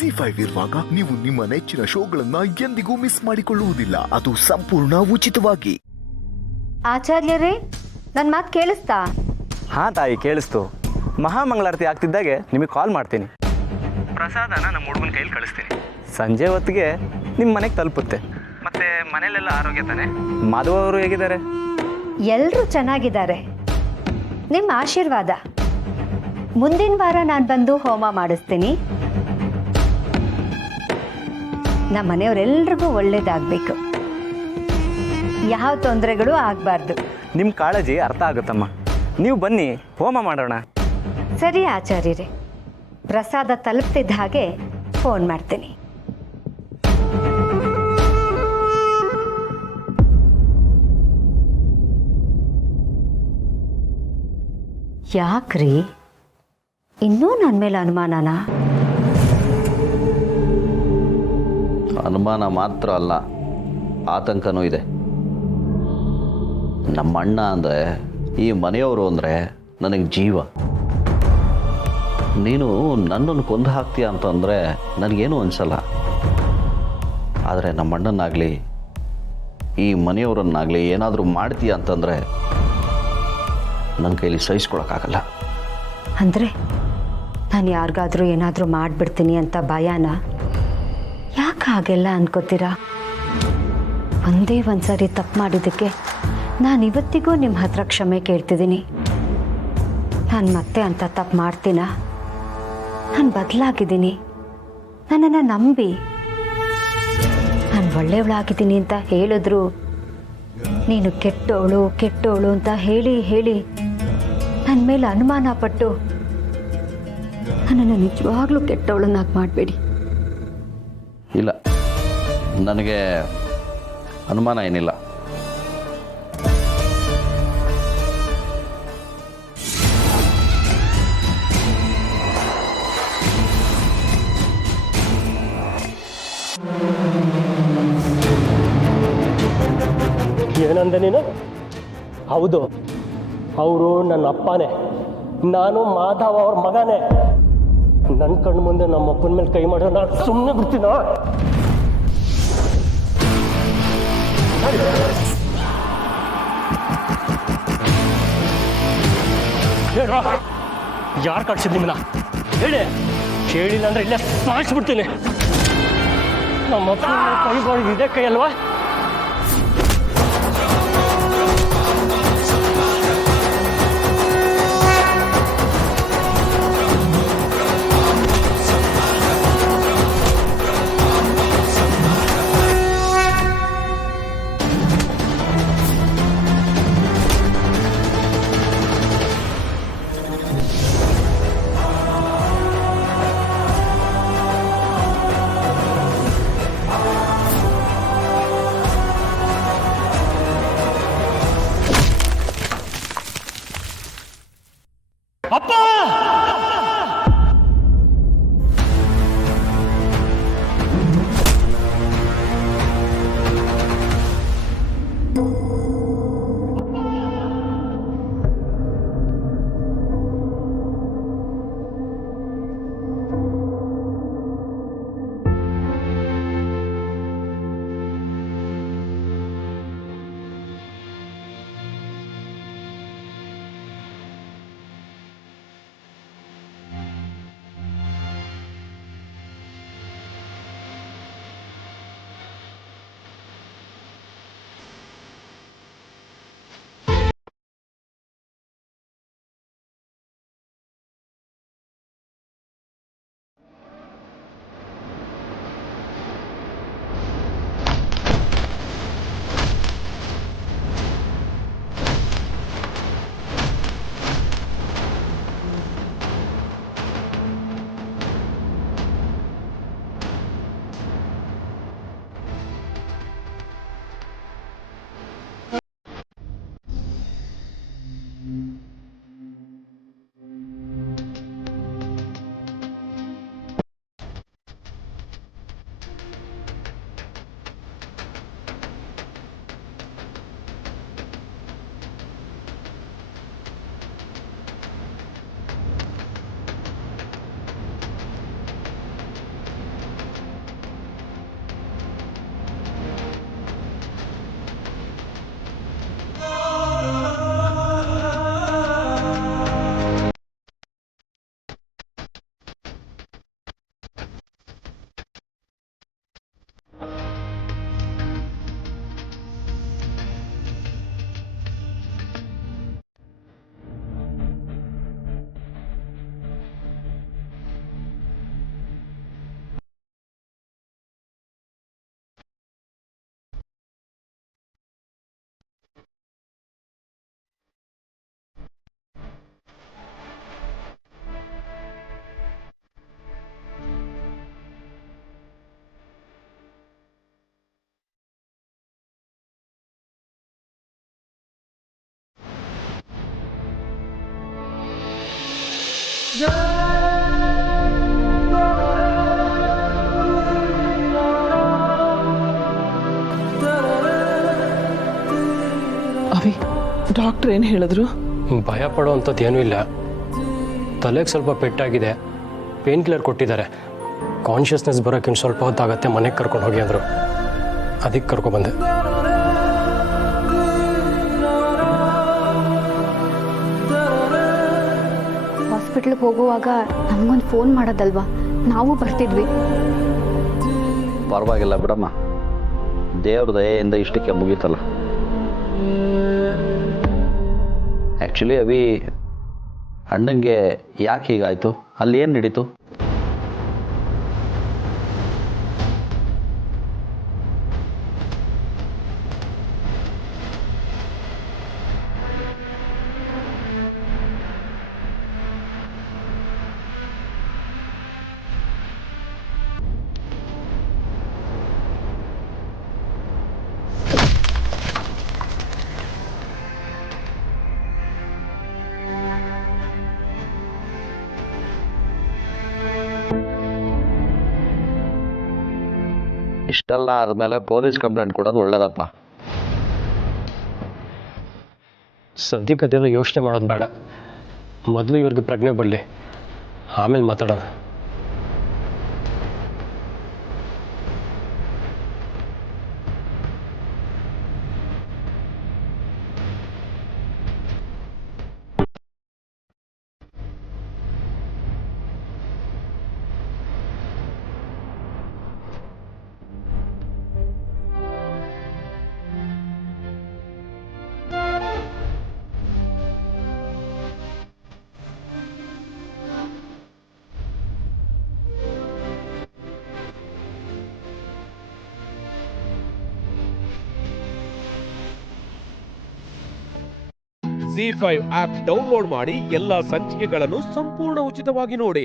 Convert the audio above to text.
ಜಿ5 ಇರುವಾಗ ನೀವು ನಿಮ್ಮ ನೆಚ್ಚಿನ ಶೋಗಳನ್ನ ಎಂದಿಗೂ ಮಿಸ್ ಮಾಡಿಕೊಳ್ಳುವುದಿಲ್ಲ. ಅದು ಸಂಪೂರ್ಣ ಉಚಿತವಾಗಿ. ಆಚಾರ್ಯರೇ, ನನ್ ಮಾತು ಕೇಳಿಸ್ತಾ? ಹಾ ತಾಯಿ, ಕೇಳಿಸ್ತು. ಮಹಾಮಂಗಳಾರತಿ ಆಗ್ತಿದ್ದಾಗೆ ನಿಮಗೆ ಕಾಲ್ ಮಾಡ್ತೀನಿ. ಪ್ರಸಾದನ ನಮ್ಮ ಹುಡುಗನ ಕೈಲಿ ಕಳಿಸ್ತೀನಿ. ಸಂಜೆ ಹೊತ್ತಿಗೆ ನಿಮ್ಮ ಮನೆಗೆ ತಲುಪುತ್ತೆ. ಮತ್ತೆ ಮನೇಲೆಲ್ಲ ಆರೋಗ್ಯ ತಾನೆ? ಮಾಧವ ಅವರು ಹೇಗಿದ್ದಾರೆ? ಎಲ್ಲರೂ ಚೆನ್ನಾಗಿದ್ದಾರೆ. ನಿಮ್ಮ ಆಶೀರ್ವಾದ. ಮುಂದಿನ ವಾರ ನಾನು ಬಂದು ಹೋಮ ಮಾಡಿಸ್ತೀನಿ. ನಮ್ಮ ಮನೆಯವರೆಲ್ರಿಗೂ ಒಳ್ಳೇದಾಗಬೇಕು, ಯಾವ ತೊಂದರೆಗಳು ಆಗಬಾರ್ದು. ನಿಮ್ಮ ಕಾಳಜಿ ಅರ್ಥ ಆಗುತ್ತಮ್ಮ. ನೀವು ಬನ್ನಿ, ಹೋಮ ಮಾಡೋಣ. ಸರಿ ಆಚಾರ್ಯರೇ, ಪ್ರಸಾದ ತಲುಪ್ತಿದ್ದ ಹಾಗೆ ಫೋನ್ ಮಾಡ್ತೀನಿ. ಯಾಕ್ರಿ ಇನ್ನೂ ನನ್ನ ಮೇಲೆ ಅನುಮಾನನಾ? ಅನುಮಾನ ಮಾತ್ರ ಅಲ್ಲ, ಆತಂಕನೂ ಇದೆ. ನಮ್ಮ ಅಣ್ಣ ಅಂದರೆ, ಈ ಮನೆಯವರು ಅಂದರೆ ನನಗೆ ಜೀವ. ನೀನು ನನ್ನನ್ನು ಕೊಂದು ಹಾಕ್ತೀಯ ಅಂತಂದರೆ ನನಗೇನು ಅನಿಸಲ್ಲ. ಆದರೆ ನಮ್ಮ ಅಣ್ಣನಾಗಲಿ ಈ ಮನೆಯವರನ್ನಾಗಲಿ ಏನಾದರೂ ಮಾಡ್ತೀಯ ಅಂತಂದರೆ ನನ್ನ ಕೈಲಿ ಸಹಿಸ್ಕೊಳಕ್ಕಾಗಲ್ಲ. ಅಂದರೆ ನಾನು ಯಾರಿಗಾದ್ರೂ ಏನಾದರೂ ಮಾಡಿಬಿಡ್ತೀನಿ ಅಂತ ಭಯನ? ಯಾಕೆ ಹಾಗೆಲ್ಲ ಅನ್ಕೋತೀರಾ? ಒಂದೇ ಒಂದು ಸಾರಿ ತಪ್ಪು ಮಾಡಿದ್ದಕ್ಕೆ ನಾನು ಇವತ್ತಿಗೂ ನಿಮ್ಮ ಹತ್ರ ಕ್ಷಮೆ ಕೇಳ್ತಿದ್ದೀನಿ. ನಾನು ಮತ್ತೆ ಅಂತ ತಪ್ಪು ಮಾಡ್ತೀನಾ? ನಾನು ಬದಲಾಗಿದ್ದೀನಿ. ನನ್ನನ್ನು ನಂಬಿ. ನಾನು ಒಳ್ಳೆಯವಳಾಗಿದ್ದೀನಿ ಅಂತ ಹೇಳಿದ್ರು ನೀನು ಕೆಟ್ಟೋಳು ಕೆಟ್ಟೋಳು ಅಂತ ಹೇಳಿ ಹೇಳಿ ನನ್ನ ಮೇಲೆ ಅನುಮಾನ ಪಟ್ಟು ನನ್ನನ್ನು ನಿಜವಾಗ್ಲೂ ಕೆಟ್ಟವಳನ್ನಾಗಿ ಮಾಡಬೇಡಿ. ಇಲ್ಲ, ನನಗೆ ಅನುಮಾನ ಏನಿಲ್ಲ. ಏನಂದೆ ನೀನು? ಹೌದು, ಅವರು ನನ್ನ ಅಪ್ಪನೇ, ನಾನು ಮಾಧವ ಅವ್ರ ಮಗನೇ. ನನ್ನ ಕಣ್ಣು ಮುಂದೆ ನಮ್ಮ ಅಪ್ಪನ ಮೇಲೆ ಕೈ ಮಾಡೋ ನಾನು ಸುಮ್ಮನೆ ಬಿಡ್ತೀನ? ಯಾರು ಕಳ್ಸಿದ್ ನಿಮ್ಮನ್ನ? ಹೇಳಿ. ಹೇಳಿಲ್ಲ ಅಂದ್ರೆ ಇಲ್ಲೇ ಸಾಯಿಸ್ಬಿಡ್ತೀನಿ. ನಮ್ಮ ಅಪ್ಪನ ಕೈ ಮಾಡಿ ಇದೇ ಕೈ ಅಲ್ವಾ? ಅವಿ ಡಾಕ್ಟರ್ ಏನು ಹೇಳಿದ್ರು? ಭಯ ಪಡುವಂಥದ್ದು ಏನೂ ಇಲ್ಲ. ತಲೆಗೆ ಸ್ವಲ್ಪ ಪೆಟ್ಟಾಗಿದೆ, ಪೇನ್ ಕಿಲ್ಲರ್ ಕೊಟ್ಟಿದ್ದಾರೆ. ಕಾನ್ಷಿಯಸ್ನೆಸ್ ಬರೋಕೆ ಇನ್ನು ಸ್ವಲ್ಪ ಹೊತ್ತಾಗತ್ತೆ, ಮನೆಗೆ ಕರ್ಕೊಂಡು ಹೋಗಿ ಅಂದರು. ಅದಕ್ಕೆ ಕರ್ಕೊಬಂದೆ. ಹಾಸ್ಪಿಟ್ಲಿಗೆ ಹೋಗುವಾಗ ನಮಗೊಂದು ಫೋನ್ ಮಾಡೋದಲ್ವಾ, ನಾವು ಬರ್ತಿದ್ವಿ. ಪರವಾಗಿಲ್ಲ ಬಿಡಮ್ಮ, ದೇವ್ರ ದಯೆಯಿಂದ ಇಷ್ಟಕ್ಕೆ ಮುಗೀತಲ್ಲ. ಆ್ಯಕ್ಚುಲಿ ಅವಿ, ಅಣ್ಣಂಗೆ ಯಾಕೆ ಹೀಗಾಯಿತು? ಅಲ್ಲಿ ಏನು ನಡೀತು? ಇಷ್ಟೆಲ್ಲ ಆದಮೇಲೆ ಪೊಲೀಸ್ ಕಂಪ್ಲೇಂಟ್ ಕೊಡೋದು ಒಳ್ಳೇದಪ್ಪ. ಸದ್ಯಕ್ಕೆ ಅದೆಲ್ಲ ಯೋಚನೆ ಮಾಡೋದು ಬೇಡ. ಮೊದಲು ಇವ್ರಿಗೆ ಪ್ರಜ್ಞೆ ಬರಲಿ, ಆಮೇಲೆ ಮಾತಾಡೋಣ. ZEE5 ಆಪ್ ಡೌನ್ಲೋಡ್ ಮಾಡಿ ಎಲ್ಲಾ ಸಂಚಿಕೆಗಳನ್ನು ಸಂಪೂರ್ಣ ಉಚಿತವಾಗಿ ನೋಡಿ.